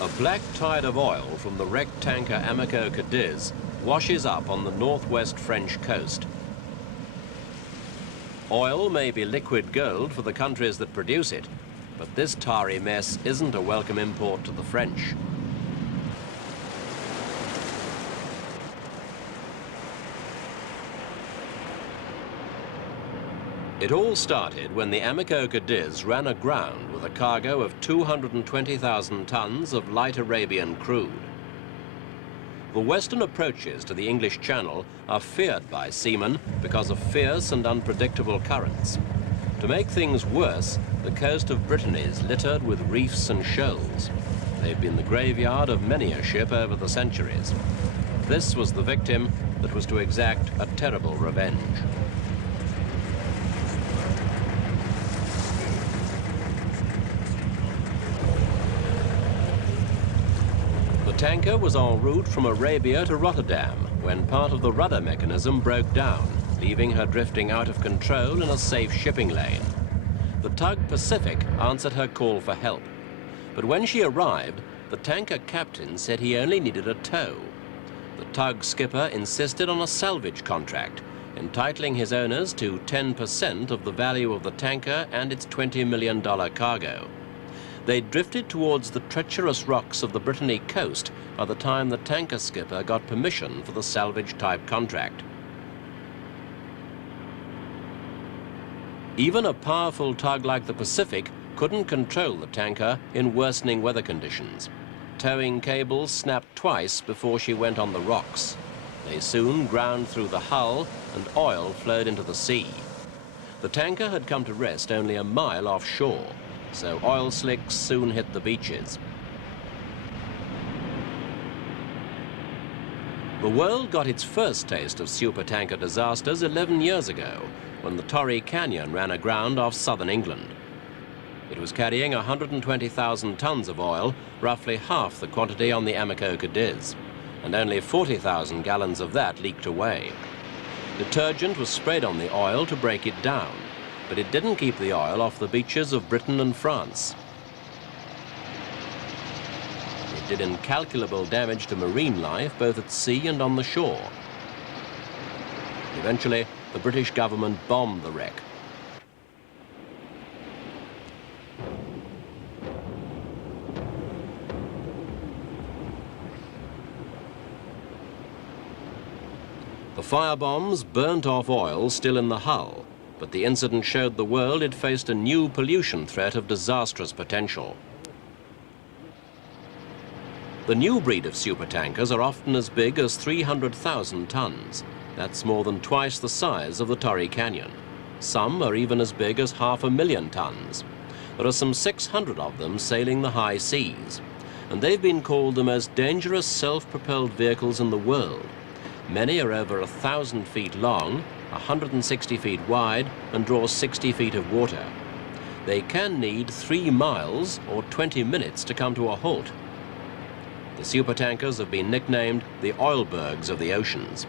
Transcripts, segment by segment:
A black tide of oil from the wrecked tanker Amoco Cadiz washes up on the northwest French coast. Oil may be liquid gold for the countries that produce it, but this tarry mess isn't a welcome import to the French. It all started when the Amoco Cadiz ran aground with a cargo of 220,000 tons of light Arabian crude. The western approaches to the English Channel are feared by seamen because of fierce and unpredictable currents. To make things worse, the coast of Brittany is littered with reefs and shoals. They've been the graveyard of many a ship over the centuries. This was the victim that was to exact a terrible revenge. The tanker was en route from Arabia to Rotterdam when part of the rudder mechanism broke down, leaving her drifting out of control in a safe shipping lane. The tug Pacific answered her call for help. But when she arrived, the tanker captain said he only needed a tow. The tug skipper insisted on a salvage contract, entitling his owners to 10% of the value of the tanker and its $20 million cargo. They drifted towards the treacherous rocks of the Brittany coast by the time the tanker skipper got permission for the salvage-type contract. Even a powerful tug like the Pacific couldn't control the tanker in worsening weather conditions. Towing cables snapped twice before she went on the rocks. They soon ground through the hull and oil flowed into the sea. The tanker had come to rest only a mile offshore, so oil slicks soon hit the beaches. The world got its first taste of supertanker disasters 11 years ago, when the Torrey Canyon ran aground off southern England. It was carrying 120,000 tons of oil, roughly half the quantity on the Amoco Cadiz, and only 40,000 gallons of that leaked away. Detergent was sprayed on the oil to break it down, but it didn't keep the oil off the beaches of Britain and France. It did incalculable damage to marine life, both at sea and on the shore. Eventually, the British government bombed the wreck. The firebombs burnt off oil still in the hull, but the incident showed the world it faced a new pollution threat of disastrous potential. The new breed of supertankers are often as big as 300,000 tons. That's more than twice the size of the Torrey Canyon. Some are even as big as 500,000 tons. There are some 600 of them sailing the high seas, and they've been called the most dangerous self-propelled vehicles in the world. Many are over 1,000 feet long, 160 feet wide, and draw 60 feet of water. They can need 3 miles or 20 minutes to come to a halt. The supertankers have been nicknamed the oilbergs of the oceans.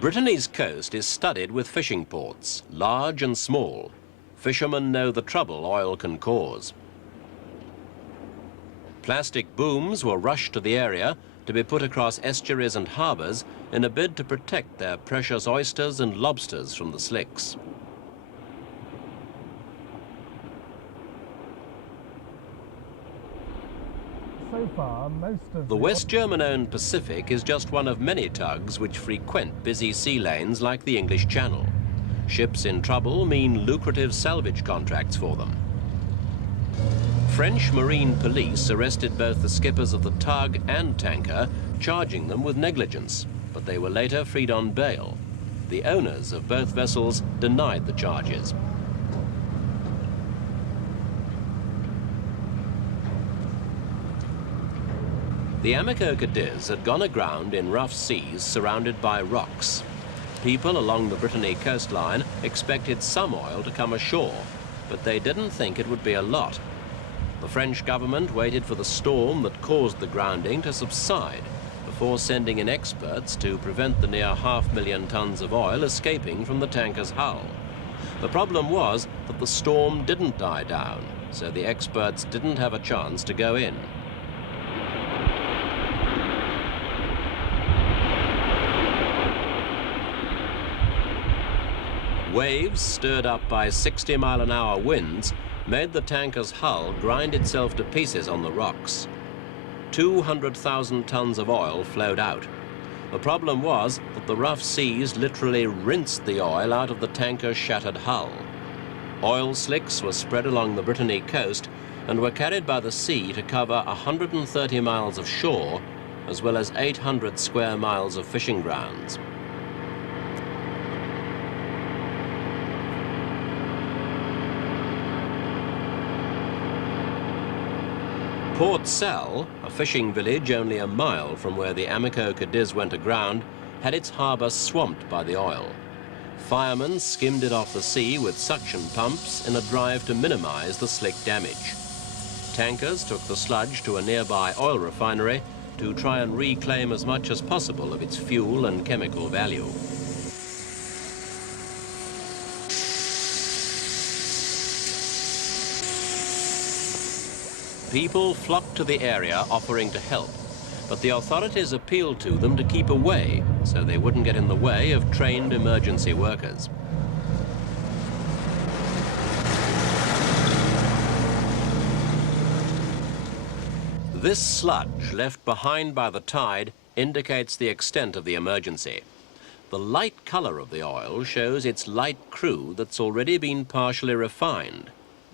Brittany's coast is studded with fishing ports, large and small. Fishermen know the trouble oil can cause. Plastic booms were rushed to the area to be put across estuaries and harbors in a bid to protect their precious oysters and lobsters from the slicks. So far, most of the West German-owned Pacific is just one of many tugs which frequent busy sea lanes like the English Channel. Ships in trouble mean lucrative salvage contracts for them. French marine police arrested both the skippers of the tug and tanker, charging them with negligence, but they were later freed on bail. The owners of both vessels denied the charges. The Amoco Cadiz had gone aground in rough seas surrounded by rocks. People along the Brittany coastline expected some oil to come ashore, but they didn't think it would be a lot. The French government waited for the storm that caused the grounding to subside before sending in experts to prevent the near 500,000 tons of oil escaping from the tanker's hull. The problem was that the storm didn't die down, so the experts didn't have a chance to go in. Waves stirred up by 60-mile-an-hour winds made the tanker's hull grind itself to pieces on the rocks. 200,000 tons of oil flowed out. The problem was that the rough seas literally rinsed the oil out of the tanker's shattered hull. Oil slicks were spread along the Brittany coast and were carried by the sea to cover 130 miles of shore, as well as 800 square miles of fishing grounds. Port Sal, a fishing village only a mile from where the Amoco Cadiz went aground, had its harbour swamped by the oil. Firemen skimmed it off the sea with suction pumps in a drive to minimise the slick damage. Tankers took the sludge to a nearby oil refinery to try and reclaim as much as possible of its fuel and chemical value. People flocked to the area offering to help, but the authorities appealed to them to keep away so they wouldn't get in the way of trained emergency workers. This sludge left behind by the tide indicates the extent of the emergency. The light colour of the oil shows its light crude that's already been partially refined.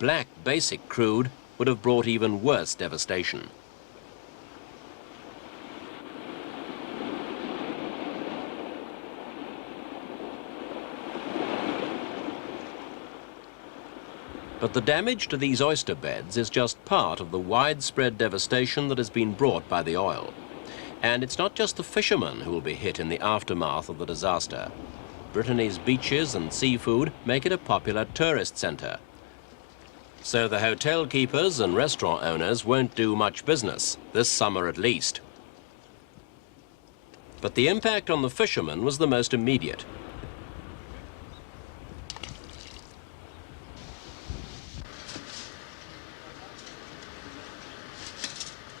Black basic crude would have brought even worse devastation. But the damage to these oyster beds is just part of the widespread devastation that has been brought by the oil. And it's not just the fishermen who will be hit in the aftermath of the disaster. Brittany's beaches and seafood make it a popular tourist centre. So the hotel keepers and restaurant owners won't do much business, this summer at least. But the impact on the fishermen was the most immediate.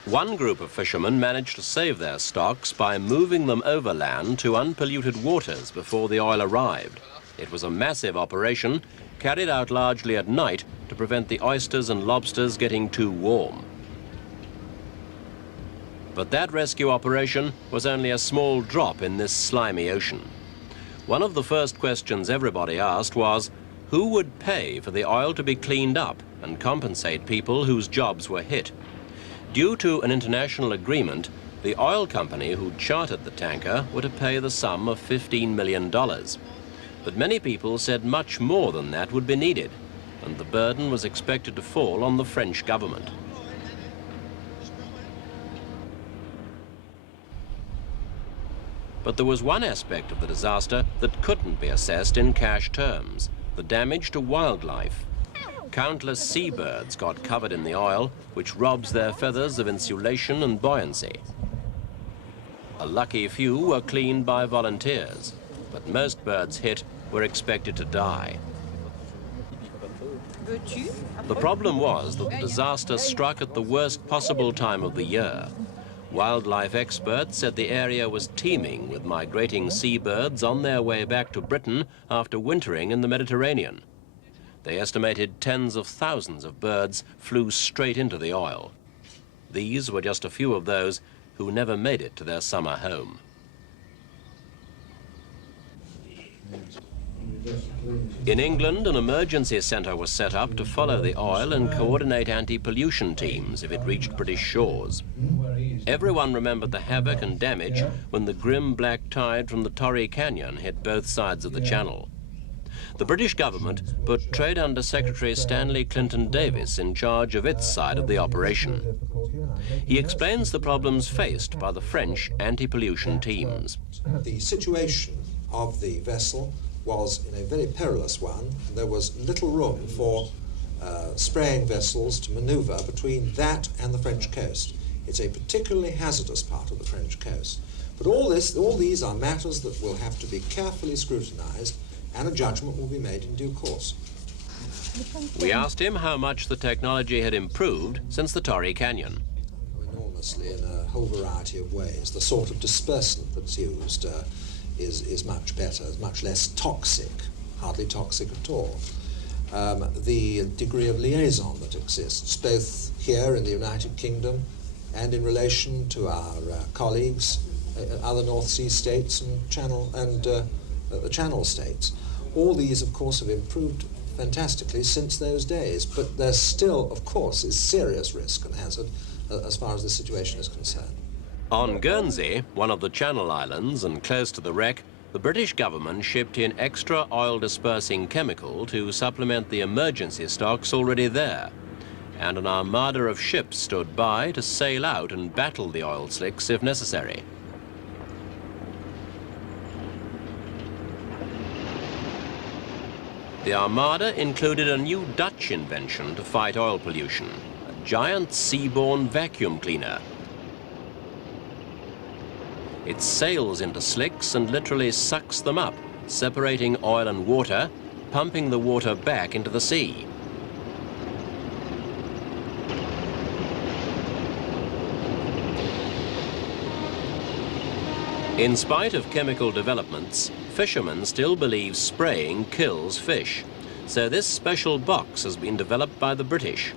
One group of fishermen managed to save their stocks by moving them overland to unpolluted waters before the oil arrived. It was a massive operation, carried out largely at night to prevent the oysters and lobsters getting too warm. But that rescue operation was only a small drop in this slimy ocean. One of the first questions everybody asked was, who would pay for the oil to be cleaned up and compensate people whose jobs were hit? Due to an international agreement, the oil company who chartered the tanker were to pay the sum of $15 million. But many people said much more than that would be needed, and the burden was expected to fall on the French government. But there was one aspect of the disaster that couldn't be assessed in cash terms: the damage to wildlife. Countless seabirds got covered in the oil, which robs their feathers of insulation and buoyancy. A lucky few were cleaned by volunteers, but most birds hit were expected to die. The problem was that the disaster struck at the worst possible time of the year. Wildlife experts said the area was teeming with migrating seabirds on their way back to Britain after wintering in the Mediterranean. They estimated tens of thousands of birds flew straight into the oil. These were just a few of those who never made it to their summer home. In England, an emergency centre was set up to follow the oil and coordinate anti-pollution teams if it reached British shores. Everyone remembered the havoc and damage when the grim black tide from the Torrey Canyon hit both sides of the channel. The British government put Trade Under Secretary Stanley Clinton Davis in charge of its side of the operation. He explains the problems faced by the French anti-pollution teams. The situation of the vessel was in a very perilous one. There was little room for spraying vessels to maneuver between that and the French coast. It's a particularly hazardous part of the French coast. But all these are matters that will have to be carefully scrutinised, and a judgment will be made in due course. We asked him how much the technology had improved since the Torrey Canyon. Enormously, in a whole variety of ways. The sort of dispersant that's used is much better, much less toxic, hardly toxic at all. The degree of liaison that exists, both here in the United Kingdom and in relation to our colleagues, other North Sea states and the Channel states. All these, of course, have improved fantastically since those days, but there still, of course, is serious risk and hazard as far as the situation is concerned. On Guernsey, one of the Channel Islands and close to the wreck, the British government shipped in extra oil-dispersing chemical to supplement the emergency stocks already there, and an armada of ships stood by to sail out and battle the oil slicks if necessary. The armada included a new Dutch invention to fight oil pollution, a giant seaborne vacuum cleaner. It sails into slicks and literally sucks them up, separating oil and water, pumping the water back into the sea. In spite of chemical developments, fishermen still believe spraying kills fish, so this special box has been developed by the British.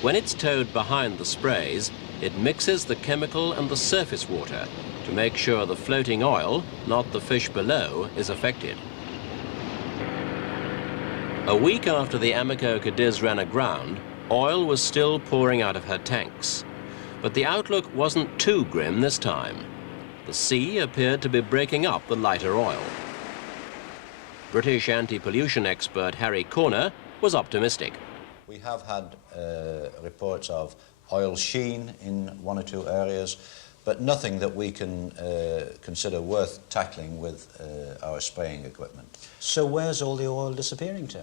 When it's towed behind the sprays, it mixes the chemical and the surface water to make sure the floating oil, not the fish below, is affected. A week after the Amoco Cadiz ran aground, oil was still pouring out of her tanks. But the outlook wasn't too grim this time. The sea appeared to be breaking up the lighter oil. British anti-pollution expert Harry Corner was optimistic. We have had reports of oil sheen in one or two areas, but nothing that we can consider worth tackling with our spraying equipment. So where's all the oil disappearing to?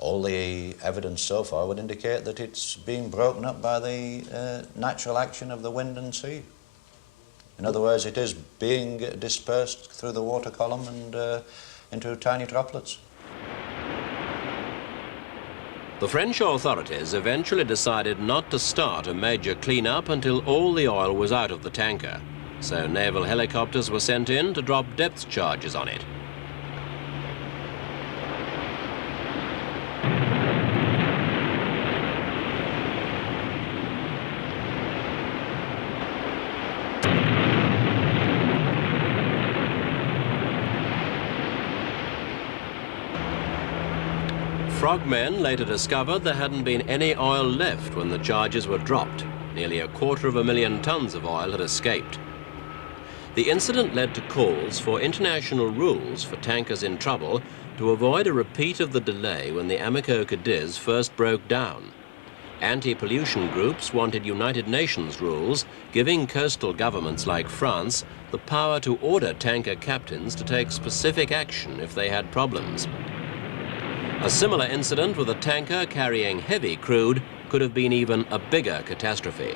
All the evidence so far would indicate that it's being broken up by the natural action of the wind and sea. In other words, it is being dispersed through the water column and into tiny droplets. The French authorities eventually decided not to start a major clean-up until all the oil was out of the tanker, so naval helicopters were sent in to drop depth charges on it. Frogmen later discovered there hadn't been any oil left when the charges were dropped. Nearly 250,000 tons of oil had escaped. The incident led to calls for international rules for tankers in trouble to avoid a repeat of the delay when the Amoco Cadiz first broke down. Anti-pollution groups wanted United Nations rules giving coastal governments like France the power to order tanker captains to take specific action if they had problems. A similar incident with a tanker carrying heavy crude could have been even a bigger catastrophe.